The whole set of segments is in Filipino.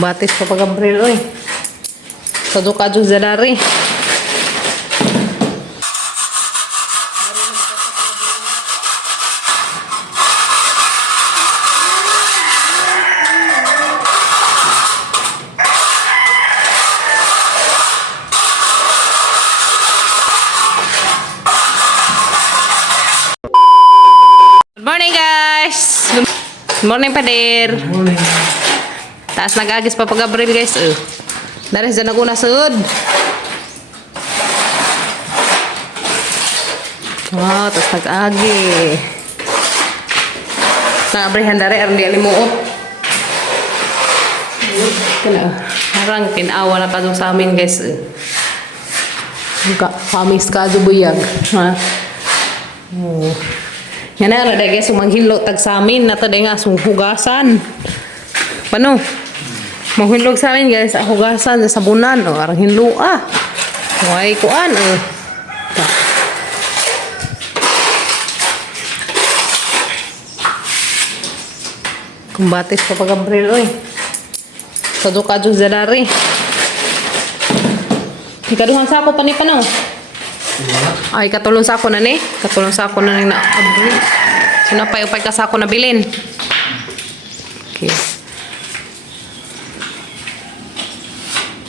Batis pa pag-abril, oy. Kadyo-kadyo zadari. Good morning, guys! Good morning, Pader. Good morning. Taas nag-agis pa pag-abril, guys. Dari sa naguna sud. Oh, taas nag-agi. Nag-abrihan dari, aron di alimuot. Harang tinawa na kadong sa amin, guys. Kamis ka buyag. Ha? Oh. Yan na, ada guys, manghilo tag sa amin. Nata day nga, hugasan. Paano? Manghilog sa amin guys, hugasan sa sabunan. O, arang hinlo ah. Huwag kuan. Kumbatis pa pag-abril, oy. Kadyo-kadyo zadari. Ikaduhang sako pa ni Pano. Ay, katulong sa ako na ni. Katulong sa ako na ni na abril. Sinapay-upay ka sa ako na bilin. Okay.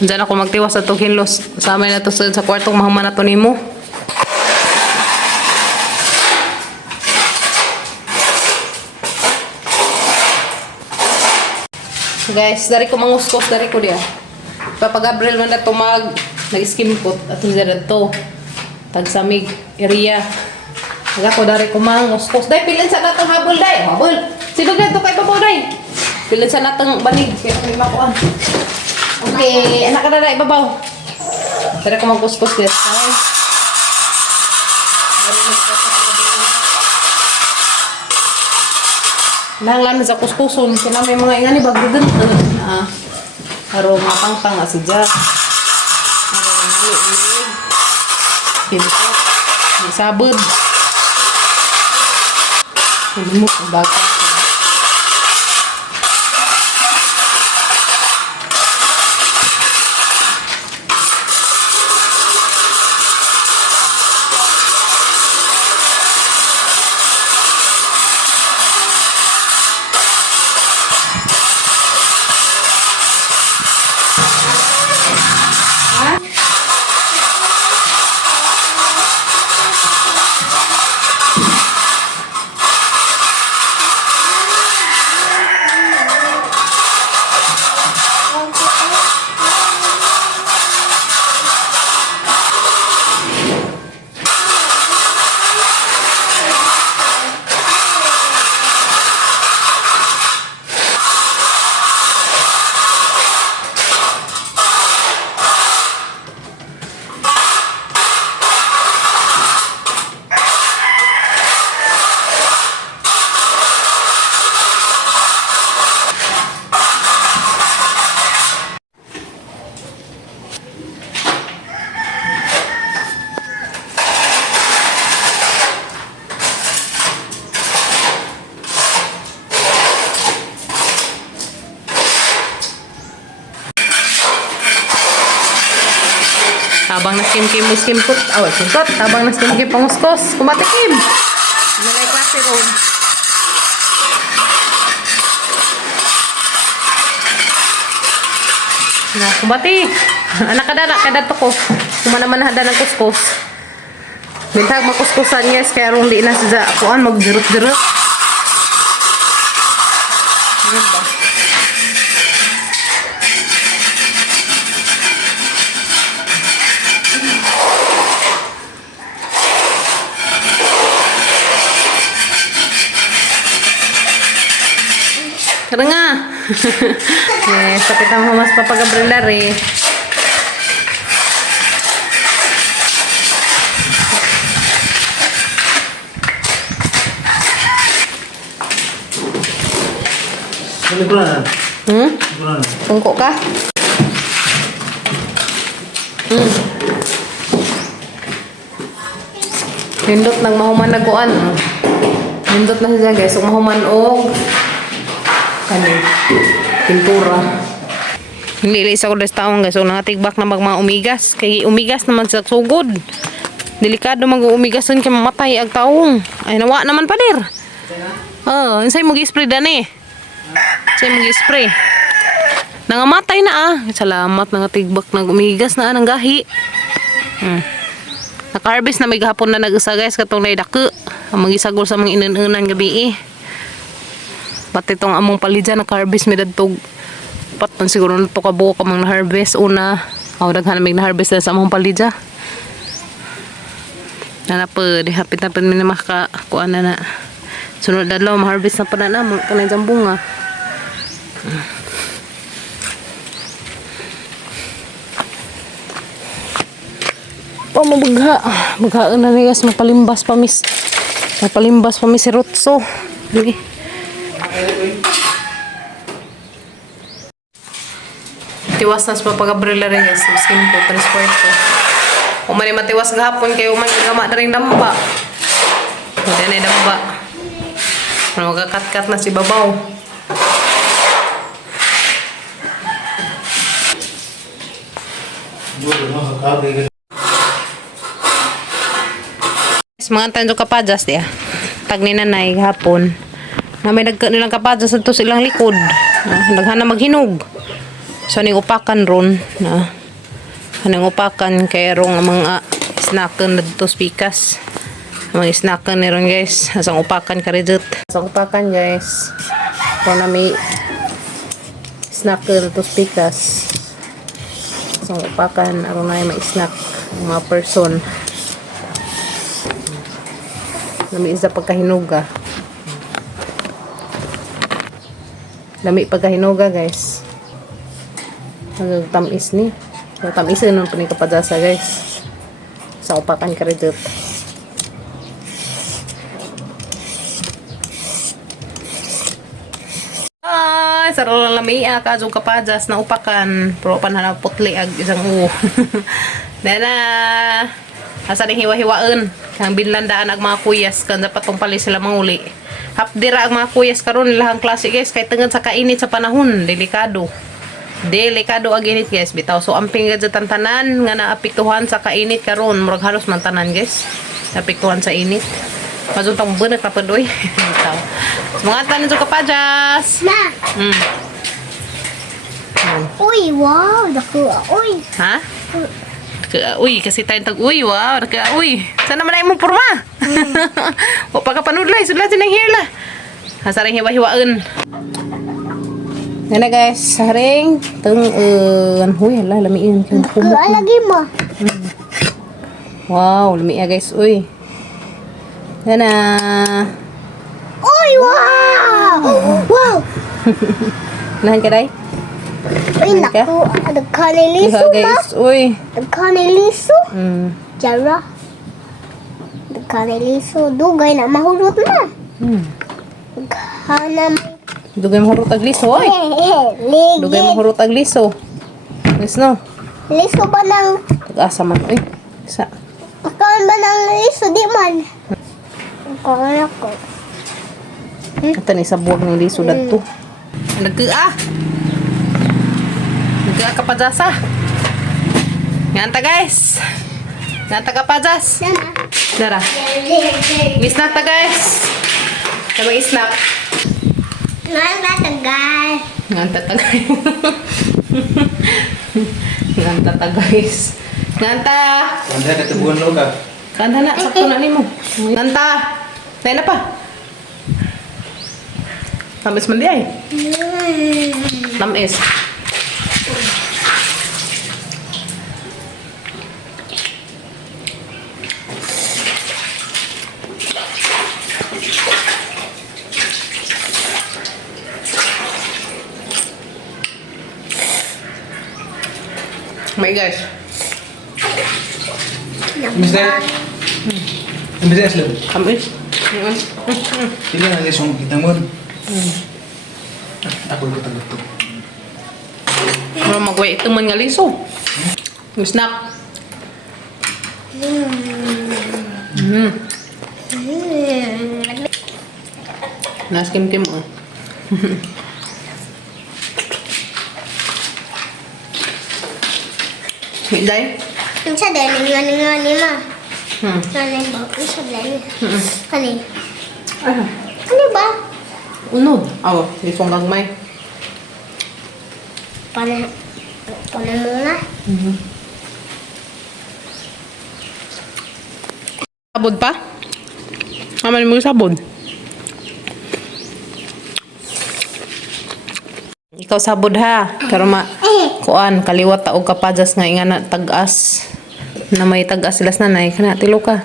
Diyan ako magtiwas sa itong hinlos. Sa amin na ito sa kwartong mahuman na ito ni mo. Guys, dari ko manguskos, dari ko diya. Papag-abril man na ito nag-skim coat at hindi na ito. Tagsamig area. Naga ko dari ko manguskos. Day, pilin sa natong habol, day. Habol. Sino ganito kay babaw, day? Pilin sa natong banig. Kaya kami makuan. Okay, anak ka na na ibabaw. Pero kung mag-kuskus guys. Nahanglan sa kuskuson. Kaya may mga ingani bago dun. Haro matang-tang nga si Jack. Haro mali-mali. Pinto. May sabod. Pilimot ang bata. Tabang na skim kot. Awal singkot. Tabang na skim panguskos. Kumatikim. Nalay klase ron. Na, kumati. Anak kada to ko. Kumanaman hada ng kuskus. Bintag makuskusan yes. Kaya ron di na siya kuan magdirot-dirot. Ano ba? Kaya nga. Yes, pakita mo mas papag-abril dari. Ano ko na? Tungkok ka? Hindot nang mahuman na kuan. Hindot na siya guys. Kung mahuman og kanin pintura. Hindi isa ko des taong guys. So nangatigbak na mga umigas. Kay umigas naman sa sugod. Delikado mag-umigason kay mamatay ang taong. Ay nawa naman pa dir. Oh, insay mo gi-spray dani. Insay mo gi-spray. Nangamatay na ah. Salamat nangatigbak nag-umigas na nang gahi. Naka-harvest na may gahapon na nag-isa guys katong nay dako. Ang magisagol sa mga inunan gabi eh. Pati itong among palidya naka-harvest may dadtog. Patan siguro na ito kabuo ka mga na-harvest. Una, daghan na may na-harvest na sa among palidya. Na po, di hapit na po na makakuan na. Sunod dalaw, ma-harvest na pa na mga kanay dyan bunga. Mabagha. Baghaan na niya guys, magpalimbas pa mis. Magpalimbas pa mis si Rotso. Di. Tiwas na sa pag-abrila rin guys. Skin po, transport ko. Kung man matiwas gahapon kayo man gama na rin damba. Hindi na damba. Magkakat-kat na si babaw. Mga tanjo kapajas diya. Tag ni nanay gahapon. Na may nilang kapajas sa silang likod. Daghan na maghinog. So ning upakan ron na anong upakan kay rong mga snackan dito spikas. Mga snackan ni ron guys. Asang upakan ka rin asang upakan guys. Kung na may snackan dito spikas. Asang upakan aron na may snack mga person. Lami isa pagkahinuga. Lami pagkahinuga guys. Tamis ni. Tamis nun pa ni kapadasa guys. Sa upakan ka rin dito. Ay, saro lang lamia ka yung kapadas na upakan. Pero panhanap putli ag isang uo. Dana. Asa ning hiwa-hiwaen. Kang binlandaan ag mga kuyas kan dapat tong pali sila manguli. Hapdira ang mga kuyas karon ilahang klase guys kay tungod sa kainit sa panahon, delikado. Delikado ang init guys bitaw. So amping gad sa tantanan nga naapektuhan sa kainit karon murag halos man tanan guys. Naapektuhan sa init. Majuntang benek na padoy. Bitaw. Mga tanan sa kapajas. Ma. Uy, wow, dako. Uy. Ha? Uy, kasi tayong tag-uy, wow, uy. Sana man ay mong porma. O pagkapanudlay, sudla din ang hirla. Hasaring hiwa-hiwaen. Yan na guys, saring huy, hala, lamiin. Dako lagi mo. Wow, lamiin guys, uy. Yan na. Uy, wow. Wow. Nahan ka day? Uy, naku, nagkaniliso Iha na. guys, uy. Nagkaniliso. Jara. Nagkaniliso. Dugay na, mahulot na. Naghanam. Dugay mahurot ag liso, oy. Dugay Ligid. mahurot ag liso. Yes, no? Liso ba ng... Tag-asa man, uy. Isa. Pagkaan ba ng liso? Di man. Pagkaan ako. Ito na isa buwag ng liso dad to. Nagka kapadasa. Nganta guys. Nganta kapadas. Sana. Dara. Snack ta guys. Sabang snack. Nganta tagal. Nganta ta guys. Nganta ta guys. Nganta. Anda katubuhan lo ka. Kanta na. Sakto na nimo. Nganta. Tayo na pa. Tamis man di ay. Tamis. My guys. Miss Day. Miss Day asli. Tamis. Tidak ada song kita mun. Aku ikut betul. Ano magway ito man nga liso. Snack. Naskim-kim oh. Day? Ang sa dali, ngani ma. Hmm. Ngani ba? Ang sa dali. Kani? Ah, Ano ba? unod. Aw, di kong gagmay. Paano muna? Sabod pa? Aman mo yung sabod. Ikaw sabod ha. Pero kuan, kaliwat ta og kapajas nga ingana tag-as. Na may tag-as silas nanay. Kana, tilo ka.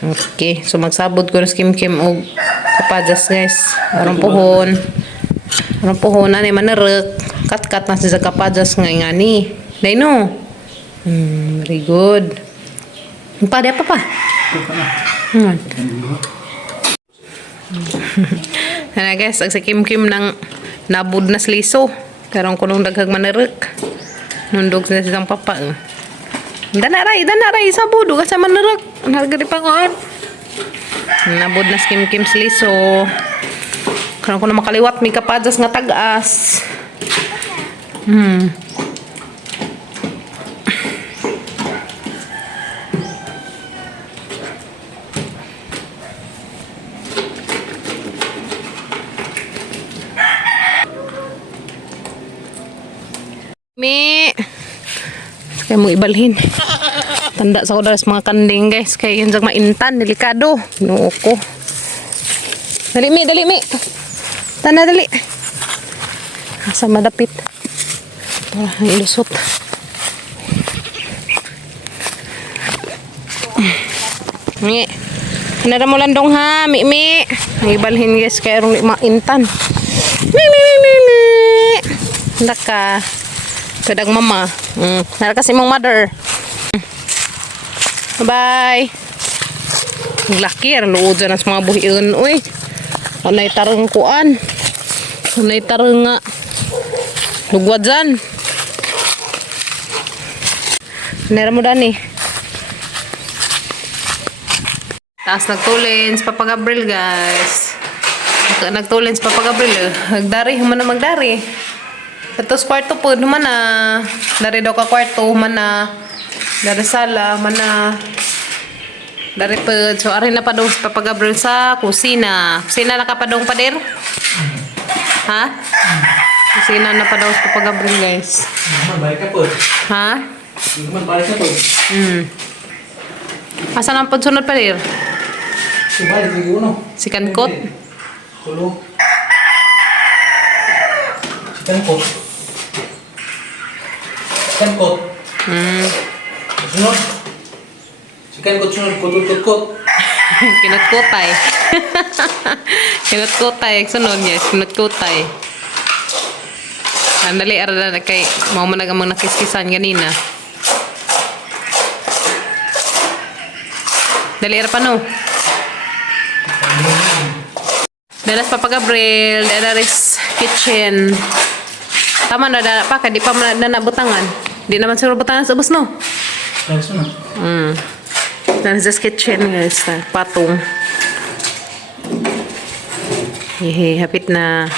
Okay, so magsabod ko ng skim-kim og kapajas guys. Arong puhon. Arong puhon, anay manarek. Kat-kat na siya sa kapajas nga ingani. Day no? Very good. Pada apa pa? Ano guys, ang sa kim-kim ng nabud na sliso. Karong kunong daghag manarek. Nundog na silang papa. Dana ray, sabud. Kasi manarek. Ang harga di pangoan. Nabud na kim-kim sliso. Karong kunong makaliwat, may kapadas nga tag-as. Mi, kaya mo ibalhin. Tanda sa ko dahil sa mga kanding guys. Kaya yun sa maintan, delikado. Noo ko. Dali mi. Tanda dali. Asa madapit. Tara, ang ilusot. Mi. Hanara mo landong ha, mi. Ang ibalhin guys, kaya rong maintan. Mi. Handa ka. Kadang mama. Nara kasi mong mother. Bye. Laki, luod dyan sa mga buhiyon. Uy. Anay tarong kuan. Anay tarong nga. Lugwad dyan. Nera mo dani. Taas nagtulins, Papa Gabriel guys. Nagtulins, Papa Gabriel. Magdari, humana magdari. Tapos kwarto po, naman na. Dari daw ka kwarto, man na. Dari sala, man na. Dari po. So, arin na pa daw sa Papa Gabriel sa kusina. Kusina na ka pa daw pader? Ha? Kusina na pa daw sa Papa Gabriel, guys. Balik ka po. Ha? Balik ka po. Asan ang pagsunod pader? Balik, hindi uno. Si Kankot? Kulo. Si Kankot. Sunod. Si Kankot sunod. Kutot. Kinutkutay. Kinutkutay. Sunod guys. Kinutkutay. Andali, arada na kay mau managamang nakiskisan ganina. Dali, ara pa no? Dalas Papa Gabriel. Dalas kitchen. Tama na pa. Di pa na nabutangan. Di naman siguro butangan sa ubos no? Balik sunod. Dalas sa kitchen guys. Patong. Yehe, hapit na.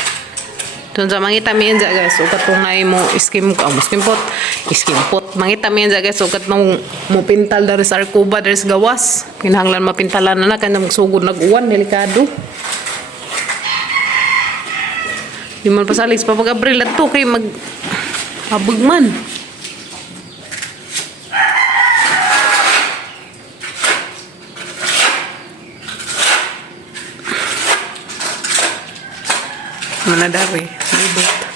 Doon sa mangita mi yan guys. Ukat kung ngay mo iskimpot. Mangita mi yan guys. Ukat nung mo pintal dari sa arkuba, dari sa gawas. Kinahanglan mapintalan na kanya magsugod nag-uwan. Delikado. Di man pasalig sa Papa Gabriel at to kay habog man. Manadari. Libot.